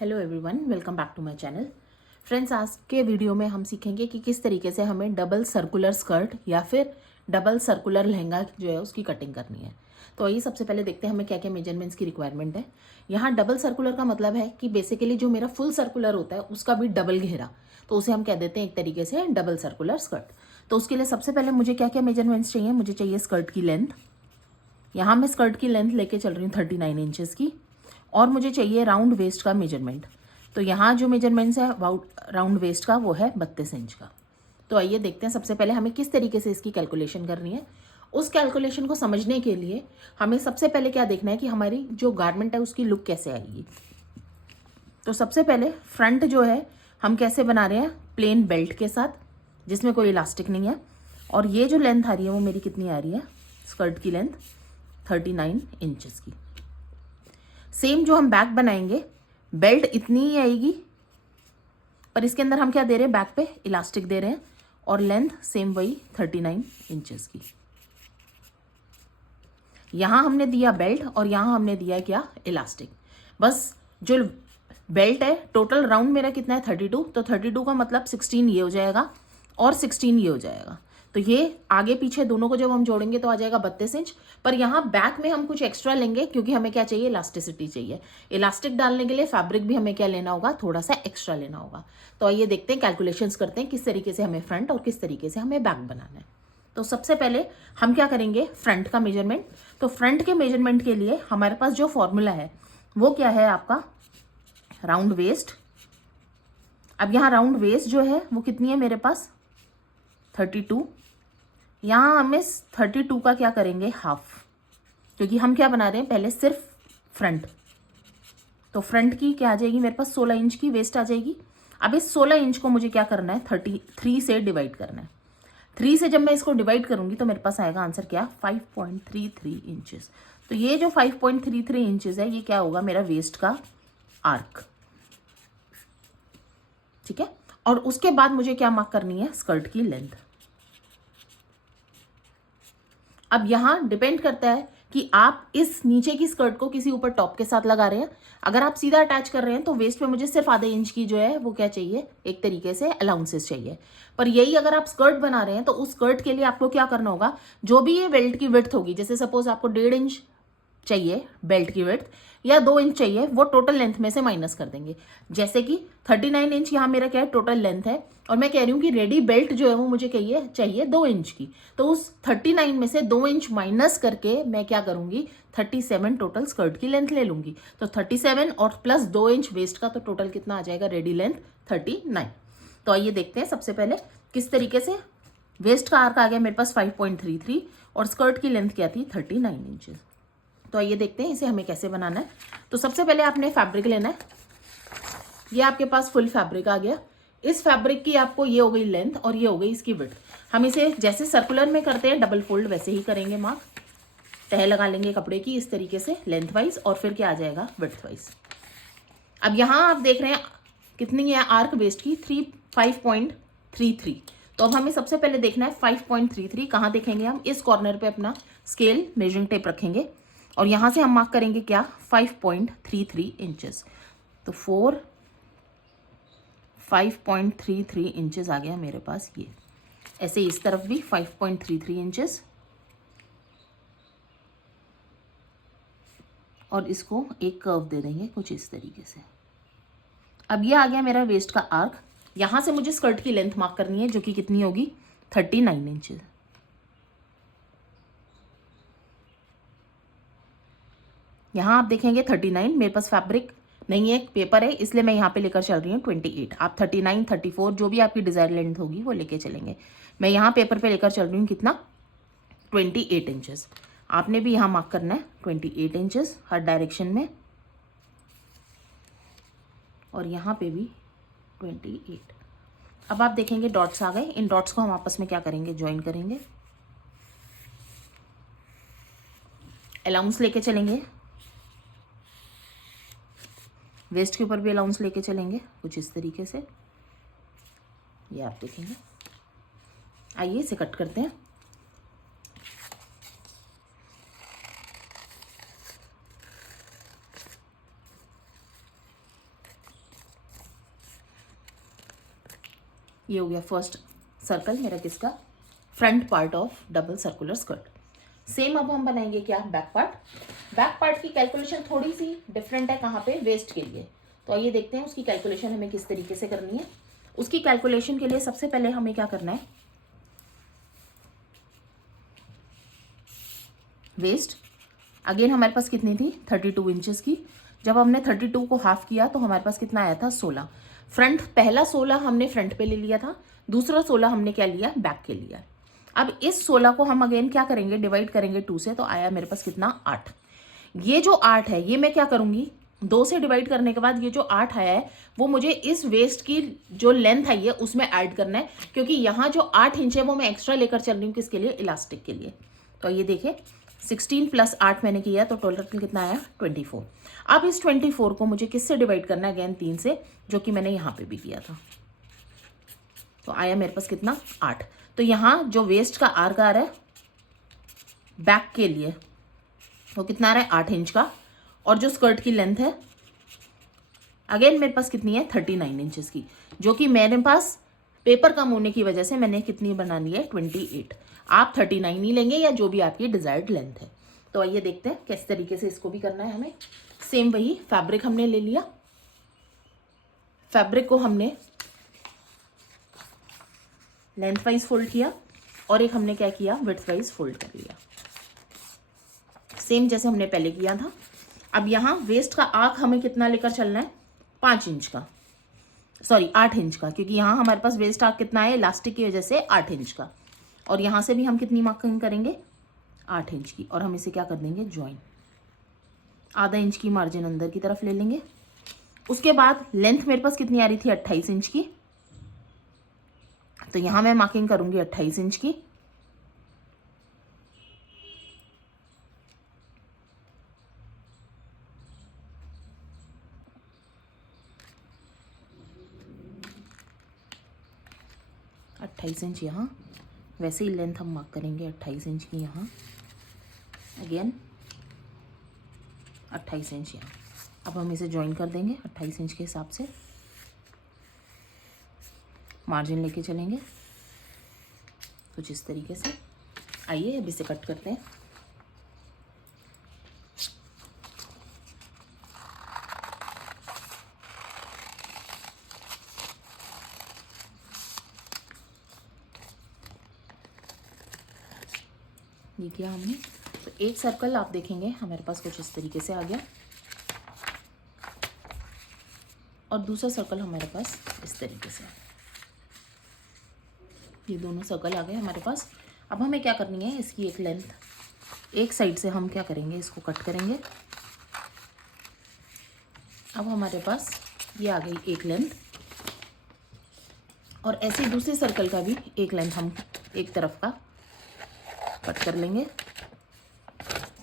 Hello everyone, welcome back to my channel. Friends, आज के video में हम सीखेंगे कि किस तरीके से हमें डबल सर्कुलर स्कर्ट या फिर डबल सर्कुलर लहंगा जो है उसकी कटिंग करनी है। तो आइए सबसे पहले देखते हैं हमें क्या क्या मेजरमेंट्स की रिक्वायरमेंट है। यहाँ डबल सर्कुलर का मतलब है कि बेसिकली जो मेरा फुल सर्कुलर होता है उसका भी डबल घेरा, तो उसे हम कह देते हैं एक तरीके से डबल सर्कुलर स्कर्ट। तो उसके लिए सबसे पहले मुझे क्या क्या मेजरमेंट्स चाहिए। मुझे चाहिए स्कर्ट की लेंथ। यहाँ मैं स्कर्ट की लेंथ लेके चल रही हूँ 39 इंचेस की। और मुझे चाहिए राउंड वेस्ट का मेजरमेंट। तो यहाँ जो मेजरमेंट्स है अबाउट राउंड वेस्ट का वो है 32 इंच का। तो आइए देखते हैं सबसे पहले हमें किस तरीके से इसकी कैलकुलेशन करनी है। उस कैलकुलेशन को समझने के लिए हमें सबसे पहले क्या देखना है कि हमारी जो गारमेंट है उसकी लुक कैसे आएगी। तो सबसे पहले फ्रंट जो है हम कैसे बना रहे हैं, प्लेन बेल्ट के साथ जिसमें कोई इलास्टिक नहीं है। और ये जो लेंथ आ रही है वो मेरी कितनी आ रही है, स्कर्ट की लेंथ 39 इंचेस की। सेम जो हम बैक बनाएंगे बेल्ट इतनी ही आएगी, पर इसके अंदर हम क्या दे रहे हैं, बैक पे इलास्टिक दे रहे हैं और लेंथ सेम वही 39 इंचेस की। यहां हमने दिया बेल्ट और यहां हमने दिया क्या, इलास्टिक। बस जो बेल्ट है टोटल राउंड मेरा कितना है 32, तो 32 का मतलब 16 ये हो जाएगा और 16 ये हो जाएगा। तो ये आगे पीछे दोनों को जब हम जोड़ेंगे तो आ जाएगा 32 इंच। पर यहाँ बैक में हम कुछ एक्स्ट्रा लेंगे क्योंकि हमें क्या चाहिए, इलास्टिसिटी चाहिए। इलास्टिक डालने के लिए फैब्रिक भी हमें क्या लेना होगा, थोड़ा सा एक्स्ट्रा लेना होगा। तो आइए देखते हैं, कैलकुलेशंस करते हैं किस तरीके से हमें फ्रंट और किस तरीके से हमें बैक बनाना है। तो सबसे पहले हम क्या करेंगे, फ्रंट का मेजरमेंट। तो फ्रंट के मेजरमेंट के लिए हमारे पास जो फॉर्मूला है वो क्या है आपका, राउंड वेस्ट। अब यहाँ राउंड वेस्ट जो है वो कितनी है मेरे पास, 32। यहाँ हम इस 32 का क्या करेंगे, हाफ, क्योंकि हम क्या बना रहे हैं पहले सिर्फ फ्रंट। तो फ्रंट की क्या आ जाएगी मेरे पास, 16 इंच की वेस्ट आ जाएगी। अब इस 16 इंच को मुझे क्या करना है, 33 से डिवाइड करना है। 3 से जब मैं इसको डिवाइड करूंगी तो मेरे पास आएगा आंसर क्या, 5.33 इंचेस। तो ये जो 5.33 इंचेस है ये क्या होगा, मेरा वेस्ट का आर्क। ठीक है। और उसके बाद मुझे क्या मार्क करनी है, स्कर्ट की लेंथ। अब यहां डिपेंड करता है कि आप इस नीचे की स्कर्ट को किसी ऊपर टॉप के साथ लगा रहे हैं। अगर आप सीधा अटैच कर रहे हैं तो वेस्ट पे मुझे सिर्फ आधे इंच की जो है वो क्या चाहिए, एक तरीके से अलाउंसेस चाहिए। पर यही अगर आप स्कर्ट बना रहे हैं तो उस स्कर्ट के लिए आपको क्या करना होगा, जो भी ये बेल्ट की विड्थ होगी, जैसे सपोज आपको 1.5 इंच चाहिए बेल्ट की विड्थ या 2 इंच चाहिए, वो टोटल लेंथ में से माइनस कर देंगे। जैसे कि 39 इंच यहाँ मेरा क्या है, टोटल लेंथ है, और मैं कह रही हूँ कि रेडी बेल्ट जो है वो मुझे चाहिए 2 इंच की। तो उस 39 में से 2 इंच माइनस करके मैं क्या करूंगी, 37 टोटल स्कर्ट की लेंथ ले लूंगी। तो 37 और प्लस 2 इंच वेस्ट का, तो टोटल कितना आ जाएगा, रेडी लेंथ 39। तो आइए देखते हैं सबसे पहले किस तरीके से। वेस्ट का आर्क आ गया मेरे पास 5.33 और स्कर्ट की लेंथ क्या थी, 39 इंचेस। तो आइए देखते हैं इसे हमें कैसे बनाना है। तो सबसे पहले आपने फैब्रिक लेना है। ये आपके पास फुल फैब्रिक आ गया। इस फैब्रिक की आपको ये हो गई लेंथ और ये हो गई इसकी विड्थ। हम इसे जैसे सर्कुलर में करते हैं डबल फोल्ड वैसे ही करेंगे मार्क। तह लगा लेंगे कपड़े की इस तरीके से लेंथ वाइज और फिर क्या आ जाएगा, विड्थ वाइज। अब यहाँ आप देख रहे हैं कितनी है आर्क वेस्ट की, 5.33। तो अब हमें सबसे पहले देखना है 5.33 कहाँ देखेंगे, हम इस कॉर्नर पे अपना स्केल मेजरिंग टेप रखेंगे और यहां से हम मार्क करेंगे क्या, 5.33 इंचेस। तो 5.33 इंचेस आ गया मेरे पास ये। ऐसे इस तरफ भी 5.33 इंचेस और इसको एक कर्व दे देंगे कुछ इस तरीके से। अब ये आ गया मेरा वेस्ट का आर्क। यहां से मुझे स्कर्ट की लेंथ मार्क करनी है जो कि कितनी होगी, 39 इंचेस। यहां आप देखेंगे 39, मेरे पास फैब्रिक नहीं है, पेपर है, इसलिए मैं यहाँ पे लेकर चल रही हूँ 28। आप 39, 34 जो भी आपकी डिजायर लेंथ होगी वो लेके चलेंगे। मैं यहाँ पेपर पे लेकर चल रही हूँ कितना, 28 इंचेस। आपने भी यहाँ मार्क करना है 28 इंचेस हर डायरेक्शन में और यहाँ पे भी 28। अब आप देखेंगे डॉट्स आ गए, इन डॉट्स को हम आपस में क्या करेंगे, ज्वाइन करेंगे, अलाउंस लेके चलेंगे, वेस्ट के ऊपर भी अलाउंस लेके चलेंगे कुछ इस तरीके से। ये आप देखेंगे। आइए इसे कट करते हैं। ये हो गया फर्स्ट सर्कल मेरा किसका, front part of double circular skirt. Same अब हम बनाएंगे क्या, बैक पार्ट। बैक पार्ट की कैलकुलेशन थोड़ी सी डिफरेंट है, कहाँ पे, वेस्ट के लिए। तो आइए देखते हैं उसकी कैलकुलेशन हमें किस तरीके से करनी है। उसकी कैलकुलेशन के लिए सबसे पहले हमें क्या करना है, वेस्ट अगेन हमारे पास कितनी थी 32 इंचेस की। जब हमने 32 को हाफ किया तो हमारे पास कितना आया था 16। फ्रंट पहला 16 हमने फ्रंट पे ले लिया था, दूसरा 16 हमने क्या लिया, बैक के लिया। अब इस 16 को हम अगेन क्या करेंगे, डिवाइड करेंगे 2 से, तो आया मेरे पास कितना 8। ये जो 8 है ये मैं क्या करूंगी, 2 से डिवाइड करने के बाद ये जो 8 आया है वो मुझे इस वेस्ट की जो लेंथ आई है उसमें ऐड करना है, क्योंकि यहाँ जो 8 इंच है वो मैं एक्स्ट्रा लेकर चल रही हूँ किसके लिए, इलास्टिक के लिए। तो ये देखिए 16 + 8 मैंने किया तो टोटल कितना आया 24। अब इस 24 को मुझे किससे डिवाइड करना है, अगेन 3 से, जो कि मैंने यहाँ पे भी किया था। तो आया मेरे पास कितना 8। तो यहाँ जो वेस्ट का आर्क आ रहा है बैक के लिए वो कितना आ रहा है 8 इंच का, और जो स्कर्ट की लेंथ है अगेन मेरे पास कितनी है 39 इंचेस की, जो कि मेरे पास पेपर कम होने की वजह से मैंने कितनी बनानी है 28। आप 39 ही लेंगे या जो भी आपकी डिजायर्ड लेंथ है। तो आइए देखते हैं किस तरीके से इसको भी करना है हमें। सेम वही फैब्रिक हमने ले लिया, फैब्रिक को हमने लेंथ वाइज फोल्ड किया और एक हमने क्या किया, विड्थ वाइज फोल्ड कर लिया, सेम जैसे हमने पहले किया था। अब यहाँ वेस्ट का आर्क हमें कितना लेकर चलना है, 5 इंच का, सॉरी 8 इंच का, क्योंकि यहाँ हमारे पास वेस्ट आर्क कितना है इलास्टिक की वजह से 8 इंच का। और यहाँ से भी हम कितनी मार्किंग करेंगे 8 इंच की, और हम इसे क्या कर देंगे ज्वाइन, आधा इंच की मार्जिन अंदर की तरफ ले लेंगे। उसके बाद लेंथ मेरे पास कितनी आ रही थी 28 इंच की, तो यहाँ मैं मार्किंग करूंगी 28 इंच की। इंच यहाँ, वैसे ही लेंथ हम मार्क करेंगे 28 इंच की यहाँ, अगेन 28 इंच यहाँ। अब हम इसे ज्वाइन कर देंगे 28 इंच के हिसाब से, मार्जिन लेके चलेंगे कुछ इस तरीके से। आइए अब इसे कट करते हैं। ये किया हमने, तो एक सर्कल आप देखेंगे हमारे पास कुछ इस तरीके से आ गया, और दूसरा सर्कल हमारे पास इस तरीके से, ये दोनों सर्कल आ गए हमारे पास। अब हमें क्या करनी है, इसकी एक लेंथ एक साइड से हम क्या करेंगे, इसको कट करेंगे। अब हमारे पास ये आ गई एक लेंथ, और ऐसे ही दूसरे सर्कल का भी एक लेंथ हम एक तरफ का कट कर लेंगे।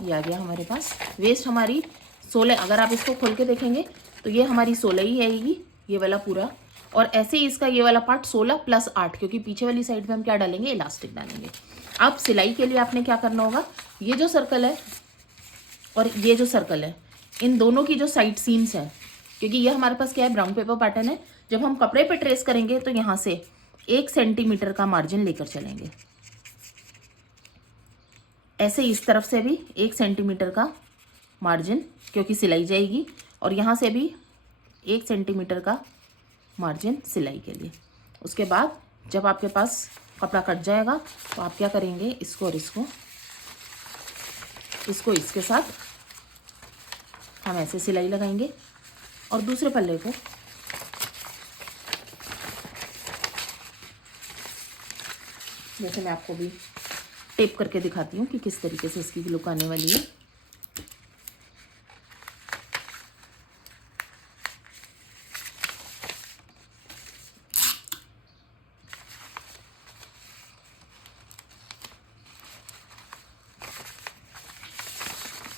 ये आ गया हमारे पास। वेस्ट हमारी 16, अगर आप इसको खोल के देखेंगे तो ये हमारी 16 ही आएगी, ये वाला पूरा। और ऐसे ही इसका ये वाला पार्ट 16 + 8, क्योंकि पीछे वाली साइड में हम क्या डालेंगे, इलास्टिक डालेंगे। अब सिलाई के लिए आपने क्या करना होगा, ये जो सर्कल है और ये जो सर्कल है, इन दोनों की जो साइड सीम्स है, क्योंकि ये हमारे पास क्या है, ब्राउन पेपर पैटर्न है, जब हम कपड़े पे ट्रेस करेंगे तो यहाँ से 1 सेंटीमीटर का मार्जिन लेकर चलेंगे। ऐसे इस तरफ से भी 1 सेंटीमीटर का मार्जिन, क्योंकि सिलाई जाएगी, और यहाँ से भी 1 सेंटीमीटर का मार्जिन सिलाई के लिए। उसके बाद जब आपके पास कपड़ा कट जाएगा तो आप क्या करेंगे, इसको और इसको इसके साथ हम ऐसे सिलाई लगाएंगे, और दूसरे पल्ले को जैसे मैं आपको भी टेप करके दिखाती हूँ कि किस तरीके से इसकी लुक आने वाली है।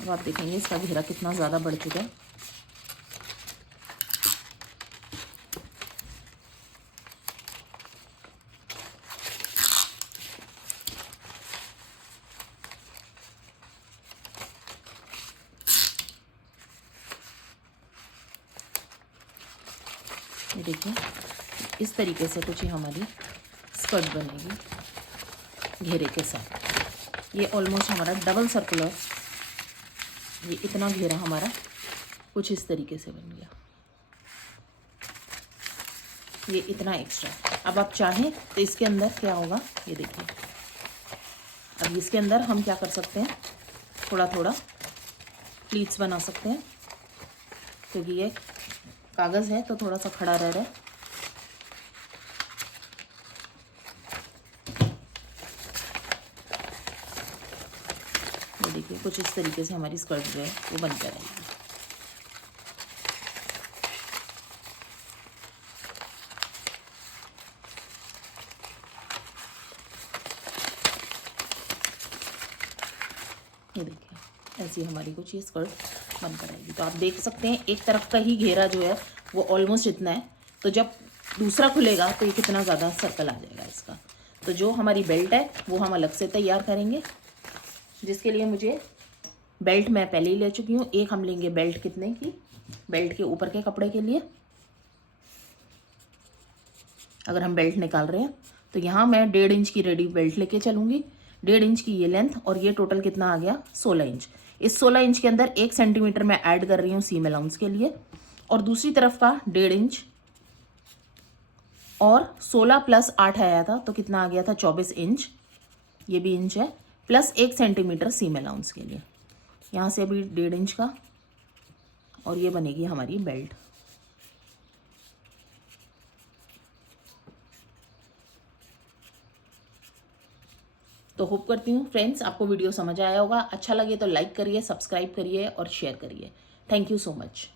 अब आप देखेंगे इसका घेरा कितना ज़्यादा बढ़ चुका है। ये देखिए इस तरीके से कुछ ही हमारी स्कर्ट बनेगी घेरे के साथ। ये ऑलमोस्ट हमारा डबल सर्कुलर, ये इतना घेरा हमारा कुछ इस तरीके से बन गया। ये इतना एक्स्ट्रा। अब आप चाहें तो इसके अंदर क्या होगा, ये देखिए, अब इसके अंदर हम क्या कर सकते हैं, थोड़ा थोड़ा प्लीट्स बना सकते हैं, क्योंकि ये कागज़ है तो थोड़ा सा खड़ा रह रहा है। ये देखिए कुछ इस तरीके से हमारी स्कर्ट जो है वो बन कर आएगी। ये देखिए ऐसी हमारी कुछ ये स्कर्ट बन कर आएगी। तो आप देख सकते हैं एक तरफ का ही घेरा जो है वो ऑलमोस्ट इतना है, तो जब दूसरा खुलेगा तो ये कितना ज़्यादा सर्कल आ जाएगा इसका। तो जो हमारी बेल्ट है वो हम अलग से तैयार करेंगे, जिसके लिए मुझे बेल्ट मैं पहले ही ले चुकी हूँ। एक हम लेंगे बेल्ट कितने की, बेल्ट के ऊपर के कपड़े के लिए अगर हम बेल्ट निकाल रहे हैं तो यहाँ मैं 1.5 इंच की रेडी बेल्ट लेके चलूँगी। 1.5 इंच की ये लेंथ, और ये टोटल कितना आ गया 16 इंच। इस 16 इंच के अंदर 1 सेंटीमीटर मैं ऐड कर रही हूँ सीम अलाउंस के लिए, और दूसरी तरफ का 1.5 इंच, और 16 प्लस 8 आया था तो कितना आ गया था 24 इंच, ये भी इंच है, प्लस 1 सेंटीमीटर सीम अलाउंस के लिए। यहाँ से अभी 1.5 इंच का, और ये बनेगी हमारी बेल्ट। तो होप करती हूँ फ्रेंड्स आपको वीडियो समझ आया होगा। अच्छा लगे तो लाइक करिए, सब्सक्राइब करिए और शेयर करिए। Thank you so much.